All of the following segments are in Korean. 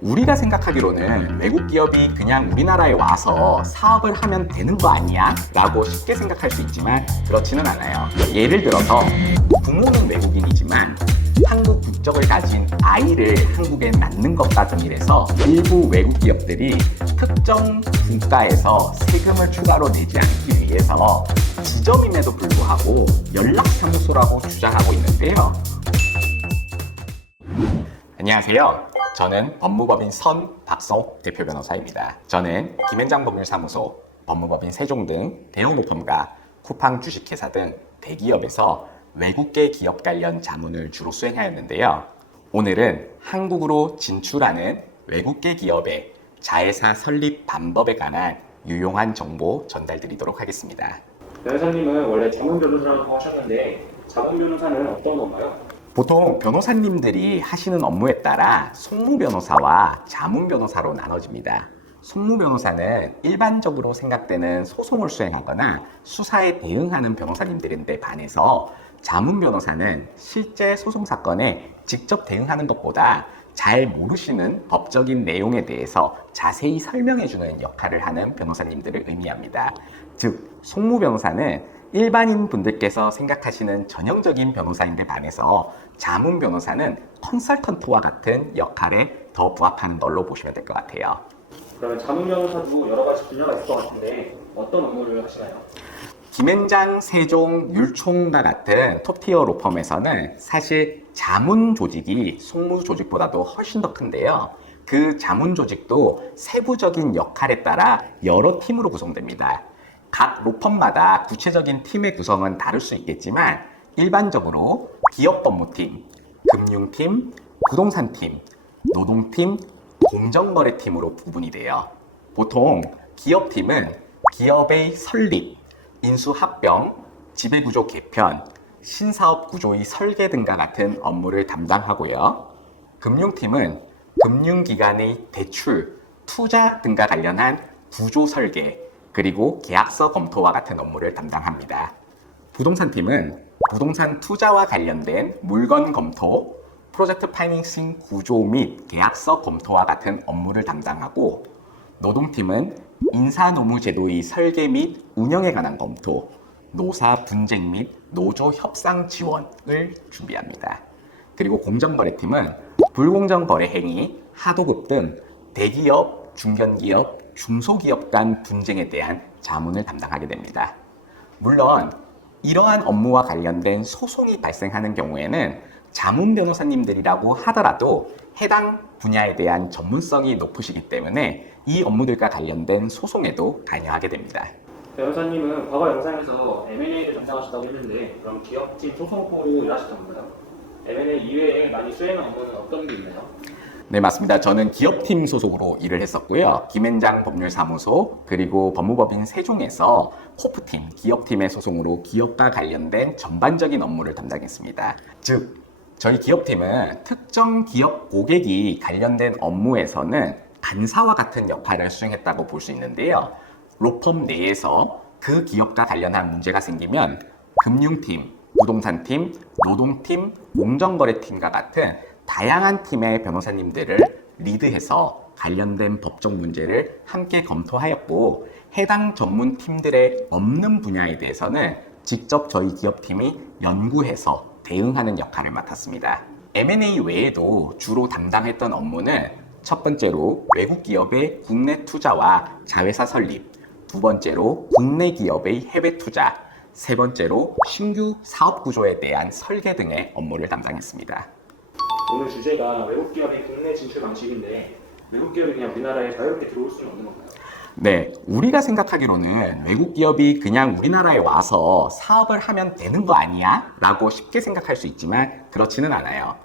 우리가 생각하기로는 외국 기업이 그냥 우리나라에 와서 사업을 하면 되는 거 아니야? 라고 쉽게 생각할 수 있지만 그렇지는 않아요. 예를 들어서 부모는 외국인이지만 한국 국적을 가진 아이를 한국에 낳는 것과 동일해서 일부 외국 기업들이 특정 국가에서 세금을 추가로 내지 않기 위해서 지점임에도 불구하고 연락사무소라고 주장하고 있는데요. 안녕하세요. 저는 법무법인 박성옥 대표 변호사입니다. 저는 김현장 법률사무소, 법무법인 세종 등 대형 로펌과 쿠팡 주식회사 등 대기업에서 외국계 기업 관련 자문을 주로 수행하였는데요. 오늘은 한국으로 진출하는 외국계 기업의 자회사 설립 방법에 관한 유용한 정보 전달드리도록 하겠습니다. 변호사님은 원래 자문 변호사라고 하셨는데 자문 변호사는 어떤 건가요? 보통 변호사님들이 하시는 업무에 따라 송무 변호사와 자문 변호사로 나눠집니다. 송무 변호사는 일반적으로 생각되는 소송을 수행하거나 수사에 대응하는 변호사님들인데 반해서 자문 변호사는 실제 소송 사건에 직접 대응하는 것보다 잘 모르시는 법적인 내용에 대해서 자세히 설명해주는 역할을 하는 변호사님들을 의미합니다. 즉, 송무 변호사는 일반인 분들께서 생각하시는 전형적인 변호사인데 반해서 자문 변호사는 컨설턴트와 같은 역할에 더 부합하는 걸로 보시면 될 것 같아요. 그러면 자문 변호사도 여러 가지 분야가 있을 것 같은데 어떤 업무를 하시나요? 김현장, 세종, 율총과 같은 톱티어 로펌에서는 사실 자문 조직이 송무 조직보다도 훨씬 더 큰데요. 그 자문 조직도 세부적인 역할에 따라 여러 팀으로 구성됩니다. 각 로펌마다 구체적인 팀의 구성은 다를 수 있겠지만 일반적으로 기업법무팀, 금융팀, 부동산팀, 노동팀, 공정거래팀으로 구분이 돼요. 보통 기업팀은 기업의 설립, 인수합병, 지배구조 개편, 신사업 구조의 설계 등과 같은 업무를 담당하고요. 금융팀은 금융기관의 대출, 투자 등과 관련한 구조 설계, 그리고 계약서 검토와 같은 업무를 담당합니다. 부동산팀은 부동산 투자와 관련된 물건 검토, 프로젝트 파이낸싱 구조 및 계약서 검토와 같은 업무를 담당하고, 노동팀은 인사노무제도의 설계 및 운영에 관한 검토, 노사 분쟁 및 노조 협상 지원을 준비합니다. 그리고 공정거래팀은 불공정 거래 행위, 하도급 등 대기업, 중견기업, 중소기업 간 분쟁에 대한 자문을 담당하게 됩니다. 물론 이러한 업무와 관련된 소송이 발생하는 경우에는 자문 변호사님들이라고 하더라도 해당 분야에 대한 전문성이 높으시기 때문에 이 업무들과 관련된 소송에도 관여하게 됩니다. 변호사님은 과거 영상에서 M&A를 담당하셨다고 했는데 그럼 기업팀 소송업무로 일하셨던 건가요? M&A 이외에 많이 수행한 업무는 어떤 게 있나요? 네, 맞습니다. 저는 기업팀 소속으로 일을 했었고요. 김현장 법률사무소 그리고 법무법인 세종에서 코프팀, 기업팀의 소송으로 기업과 관련된 전반적인 업무를 담당했습니다. 즉, 저희 기업팀은 특정 기업 고객이 관련된 업무에서는 간사와 같은 역할을 수행했다고 볼 수 있는데요. 로펌 내에서 그 기업과 관련한 문제가 생기면 금융팀, 부동산팀, 노동팀, 공정거래팀과 같은 다양한 팀의 변호사님들을 리드해서 관련된 법적 문제를 함께 검토하였고, 해당 전문팀들의 없는 분야에 대해서는 직접 저희 기업팀이 연구해서 대응하는 역할을 맡았습니다. M&A 외에도 주로 담당했던 업무는 첫 번째로 외국 기업의 국내 투자와 자회사 설립, 두 번째로 국내 기업의 해외 투자, 세 번째로 신규 사업 구조에 대한 설계 등의 업무를 담당했습니다. 오늘 주제가 외국 기업의 국내 진출 방식인데 외국 기업이 그냥 우리나라에 자유롭게 들어올 수는 없는 건가요? 네, 우리가 생각하기로는 외국 기업이 그냥 우리나라에 와서 사업을 하면 되는 거 아니야? 라고 쉽게 생각할 수 있지만 그렇지는 않아요.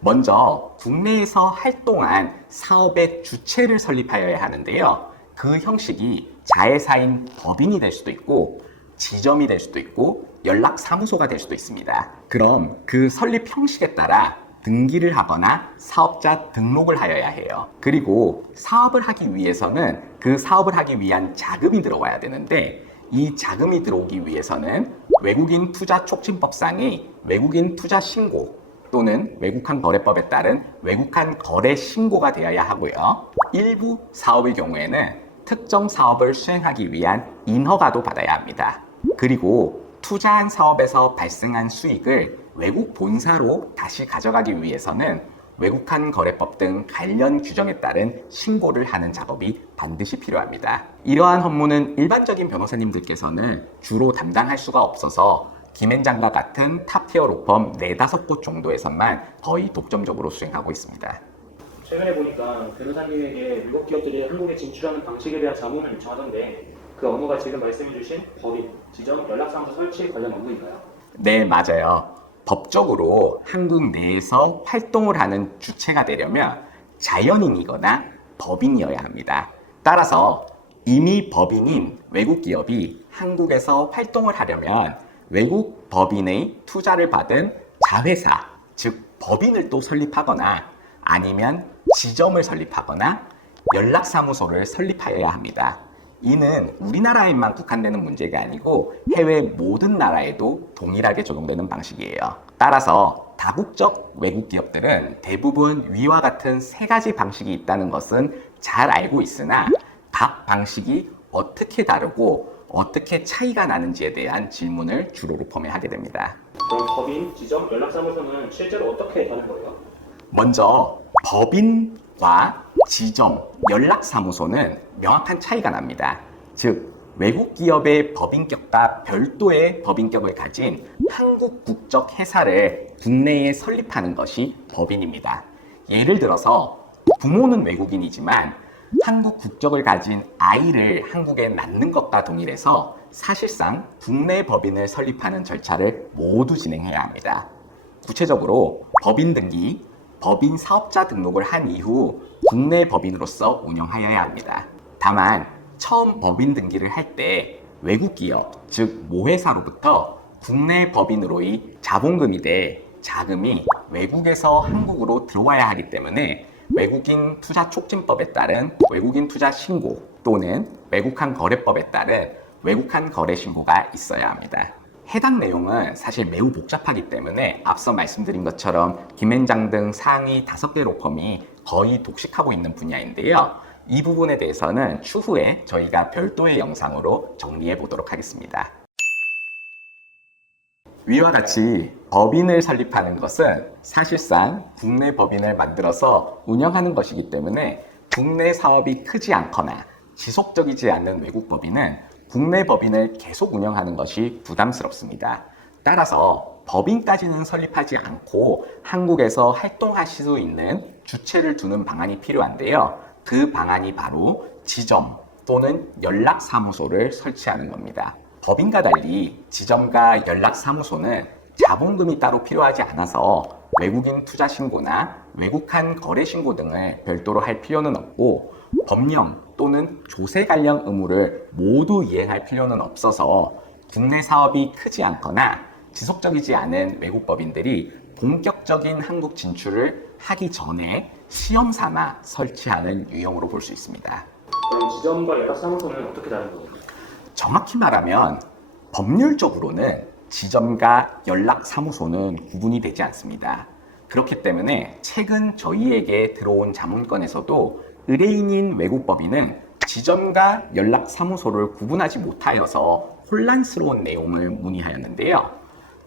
먼저 국내에서 활동한 사업의 주체를 설립하여야 하는데요. 그 형식이 자회사인 법인이 될 수도 있고 지점이 될 수도 있고 연락사무소가 될 수도 있습니다. 그럼 그 설립 형식에 따라 등기를 하거나 사업자 등록을 하여야 해요. 그리고 사업을 하기 위해서는 그 사업을 하기 위한 자금이 들어와야 되는데 이 자금이 들어오기 위해서는 외국인 투자 촉진법상의 외국인 투자 신고, 또는 외국한 거래법에 따른 외국한 거래 신고가 되어야 하고요. 일부 사업의 경우에는 특정 사업을 수행하기 위한 인허가도 받아야 합니다. 그리고 투자한 사업에서 발생한 수익을 외국 본사로 다시 가져가기 위해서는 외국한 거래법 등 관련 규정에 따른 신고를 하는 작업이 반드시 필요합니다. 이러한 업무는 일반적인 변호사님들께서는 주로 담당할 수가 없어서 김앤장과 같은 탑티어 로펌 4-5곳 정도에서만 거의 독점적으로 수행하고 있습니다. 최근에 보니까 변호사님에게 미국 기업들이 한국에 진출하는 방식에 대한 자문을 요청하던데 그 업무가 지금 말씀해주신 법인, 지점, 연락사무소 설치 관련 업무인가요? 네, 맞아요. 법적으로 한국 내에서 활동을 하는 주체가 되려면 자연인이거나 법인이어야 합니다. 따라서 이미 법인인 외국 기업이 한국에서 활동을 하려면 외국 법인의 투자를 받은 자회사, 즉 법인을 또 설립하거나 아니면 지점을 설립하거나 연락사무소를 설립하여야 합니다. 이는 우리나라에만 국한되는 문제가 아니고 해외 모든 나라에도 동일하게 적용되는 방식이에요. 따라서 다국적 외국 기업들은 대부분 위와 같은 3가지 방식이 있다는 것은 잘 알고 있으나 각 방식이 어떻게 다르고 어떻게 차이가 나는지에 대한 질문을 주로 로펌에 하게 됩니다. 그럼 법인, 지점, 연락사무소는 실제로 어떻게 다른 거예요? 먼저 법인과 지점, 연락사무소는 명확한 차이가 납니다. 즉, 외국 기업의 법인격과 별도의 법인격을 가진 한국 국적 회사를 국내에 설립하는 것이 법인입니다. 예를 들어서 부모는 외국인이지만 한국 국적을 가진 아이를 한국에 낳는 것과 동일해서 사실상 국내 법인을 설립하는 절차를 모두 진행해야 합니다. 구체적으로 법인 등기, 법인 사업자 등록을 한 이후 국내 법인으로서 운영하여야 합니다. 다만 처음 법인 등기를 할 때 외국 기업, 즉 모회사로부터 국내 법인으로의 자본금이 돼 자금이 외국에서 한국으로 들어와야 하기 때문에 외국인 투자 촉진법에 따른 외국인 투자 신고 또는 외국한 거래법에 따른 외국한 거래 신고가 있어야 합니다. 해당 내용은 사실 매우 복잡하기 때문에 앞서 말씀드린 것처럼 김앤장 등 상위 5개 로펌이 거의 독식하고 있는 분야인데요. 이 부분에 대해서는 추후에 저희가 별도의 영상으로 정리해 보도록 하겠습니다. 위와 같이 법인을 설립하는 것은 사실상 국내 법인을 만들어서 운영하는 것이기 때문에 국내 사업이 크지 않거나 지속적이지 않는 외국 법인은 국내 법인을 계속 운영하는 것이 부담스럽습니다. 따라서 법인까지는 설립하지 않고 한국에서 활동하실 수 있는 주체를 두는 방안이 필요한데요. 그 방안이 바로 지점 또는 연락사무소를 설치하는 겁니다. 법인과 달리 지점과 연락사무소는 자본금이 따로 필요하지 않아서 외국인 투자 신고나 외국한 거래 신고 등을 별도로 할 필요는 없고 법령 또는 조세 관련 의무를 모두 이행할 필요는 없어서 국내 사업이 크지 않거나 지속적이지 않은 외국 법인들이 본격적인 한국 진출을 하기 전에 시험 삼아 설치하는 유형으로 볼 수 있습니다. 그럼 지점과 연락사무소는 어떻게 다른 거예요? 정확히 말하면 법률적으로는 지점과 연락사무소는 구분이 되지 않습니다. 그렇기 때문에 최근 저희에게 들어온 자문건에서도 의뢰인인 외국 법인은 지점과 연락사무소를 구분하지 못하여서 혼란스러운 내용을 문의하였는데요.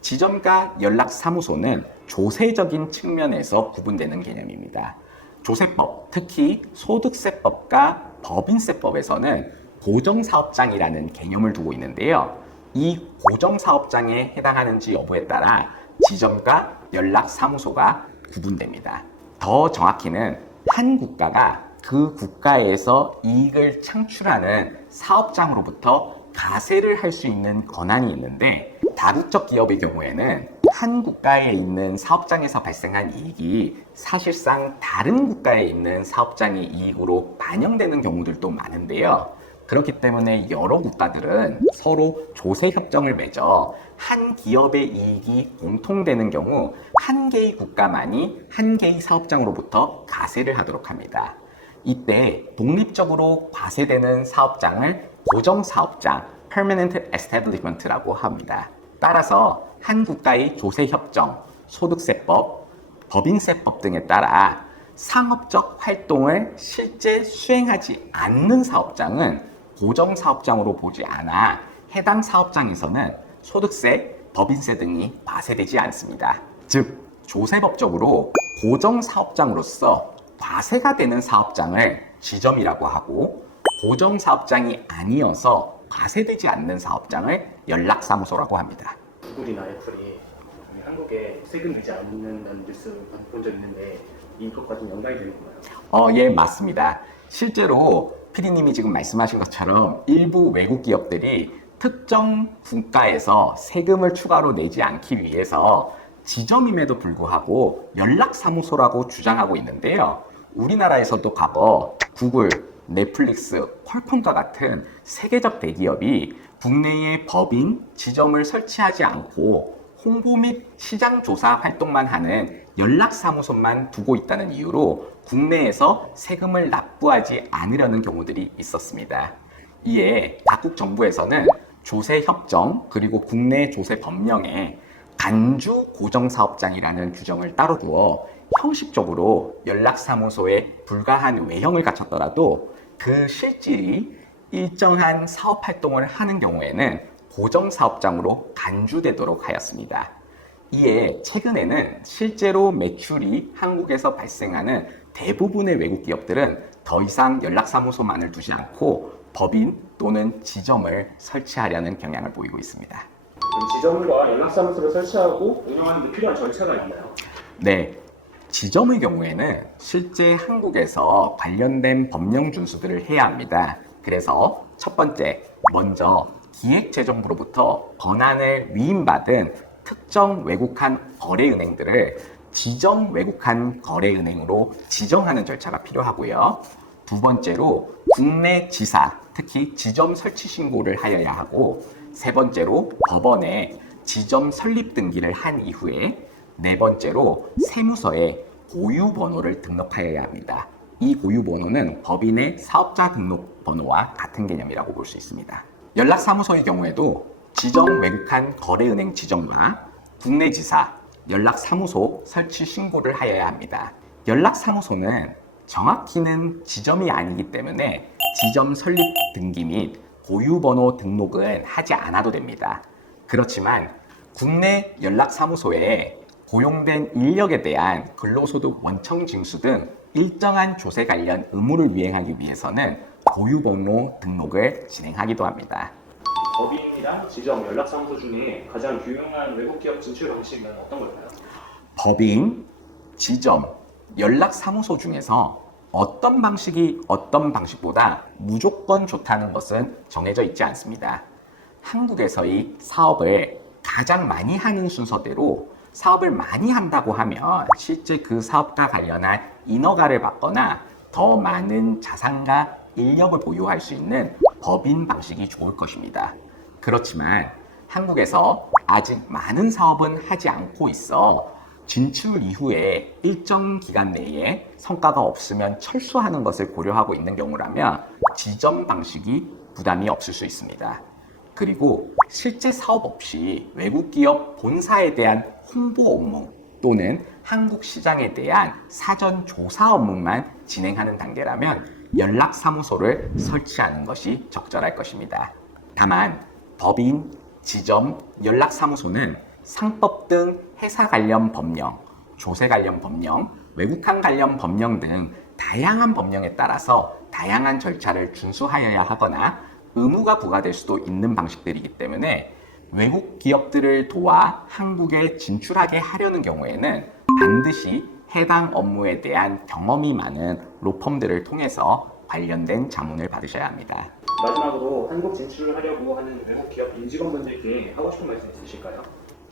지점과 연락사무소는 조세적인 측면에서 구분되는 개념입니다. 조세법, 특히 소득세법과 법인세법에서는 고정사업장이라는 개념을 두고 있는데요. 이 고정사업장에 해당하는지 여부에 따라 지점과 연락사무소가 구분됩니다. 더 정확히는 한 국가가 그 국가에서 이익을 창출하는 사업장으로부터 가세를 할 수 있는 권한이 있는데 다국적 기업의 경우에는 한 국가에 있는 사업장에서 발생한 이익이 사실상 다른 국가에 있는 사업장의 이익으로 반영되는 경우들도 많은데요. 그렇기 때문에 여러 국가들은 서로 조세 협정을 맺어 한 기업의 이익이 공통되는 경우 한 개의 국가만이 한 개의 사업장으로부터 가세를 하도록 합니다. 이때 독립적으로 과세되는 사업장을 고정사업장 (Permanent Establishment라고 합니다. 따라서 한 국가의 조세협정, 소득세법, 법인세법 등에 따라 상업적 활동을 실제 수행하지 않는 사업장은 고정사업장으로 보지 않아 해당 사업장에서는 소득세, 법인세 등이 과세되지 않습니다. 즉, 조세법적으로 고정사업장으로서 과세가 되는 사업장을 지점이라고 하고 고정사업장이 아니어서 과세되지 않는 사업장을 연락사무소라고 합니다. 구글이나 애플이 한국에 세금 내지 않는다는 뉴스 본 적 있는데 이것과 좀 연관이 되는 건가요? 예, 맞습니다. 실제로 PD님이 지금 말씀하신 것처럼 일부 외국 기업들이 특정 국가에서 세금을 추가로 내지 않기 위해서 지점임에도 불구하고 연락사무소라고 주장하고 있는데요. 우리나라에서도 과거 구글, 넷플릭스, 퀄컴과 같은 세계적 대기업이 국내에 법인, 지점을 설치하지 않고 홍보 및 시장 조사 활동만 하는 연락사무소만 두고 있다는 이유로 국내에서 세금을 납부하지 않으려는 경우들이 있었습니다. 이에 각국 정부에서는 조세협정 그리고 국내 조세 법령에 간주 고정사업장이라는 규정을 따로 두어 형식적으로 연락사무소에 불가한 외형을 갖췄더라도 그 실질이 일정한 사업활동을 하는 경우에는 고정사업장으로 간주되도록 하였습니다. 이에 최근에는 실제로 매출이 한국에서 발생하는 대부분의 외국 기업들은 더 이상 연락사무소만을 두지 않고 법인 또는 지점을 설치하려는 경향을 보이고 있습니다. 그럼 지점과 연락사무소를 설치하고 운영하는 데 필요한 절차가 있나요? 네, 지점의 경우에는 실제 한국에서 관련된 법령 준수들을 해야 합니다. 그래서 첫 번째, 먼저 기획재정부로부터 권한을 위임받은 특정 외국한 거래은행들을 지정 외국한 거래은행으로 지정하는 절차가 필요하고요. 두 번째로 국내 지사, 특히 지점 설치 신고를 하여야 하고, 세 번째로 법원에 지점 설립 등기를 한 이후에, 네 번째로 세무서에 고유번호를 등록하여야 합니다. 이 고유번호는 법인의 사업자 등록 번호와 같은 개념이라고 볼 수 있습니다. 연락사무소의 경우에도 지정 외국한 거래은행 지정과 국내 지사, 연락사무소 설치 신고를 하여야 합니다. 연락사무소는 정확히는 지점이 아니기 때문에 지점 설립 등기 및 고유번호 등록은 하지 않아도 됩니다. 그렇지만 국내 연락사무소에 고용된 인력에 대한 근로소득 원청 징수 등 일정한 조세 관련 의무를 이행하기 위해서는 고유번호 등록을 진행하기도 합니다. 법인이랑 지점, 연락사무소 중에 가장 유용한 외국 기업 진출 방식은 어떤 걸까요? 법인, 지점, 연락사무소 중에서 어떤 방식이 어떤 방식보다 무조건 좋다는 것은 정해져 있지 않습니다. 한국에서의 사업을 가장 많이 하는 순서대로 사업을 많이 한다고 하면 실제 그 사업과 관련한 인허가를 받거나 더 많은 자산과 인력을 보유할 수 있는 법인 방식이 좋을 것입니다. 그렇지만 한국에서 아직 많은 사업은 하지 않고 있어 진출 이후에 일정 기간 내에 성과가 없으면 철수하는 것을 고려하고 있는 경우라면 지점 방식이 부담이 없을 수 있습니다. 그리고 실제 사업 없이 외국 기업 본사에 대한 홍보 업무 또는 한국 시장에 대한 사전 조사 업무만 진행하는 단계라면 연락사무소를 설치하는 것이 적절할 것입니다. 다만 법인, 지점, 연락사무소는 상법 등 회사 관련 법령, 조세 관련 법령, 외국한 관련 법령 등 다양한 법령에 따라서 다양한 절차를 준수하여야 하거나 의무가 부과될 수도 있는 방식들이기 때문에 외국 기업들을 도와 한국에 진출하게 하려는 경우에는 반드시 해당 업무에 대한 경험이 많은 로펌들을 통해서 관련된 자문을 받으셔야 합니다. 마지막으로 한국 진출을 하려고 하는 외국 기업 임직원분들께 하고 싶은 말씀 있으실까요?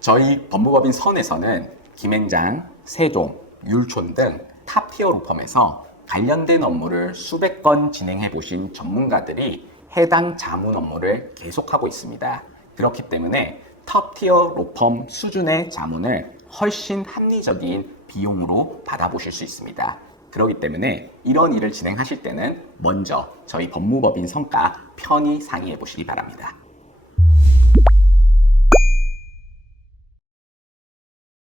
저희 법무법인 선에서는 김앤장, 세종, 율촌 등 탑티어 로펌에서 관련된 업무를 수백 건 진행해 보신 전문가들이 해당 자문 업무를 계속하고 있습니다. 그렇기 때문에 탑티어 로펌 수준의 자문을 훨씬 합리적인 비용으로 받아보실 수 있습니다. 그렇기 때문에 이런 일을 진행하실 때는 먼저 저희 법무법인 성과 편히 상의해 보시기 바랍니다.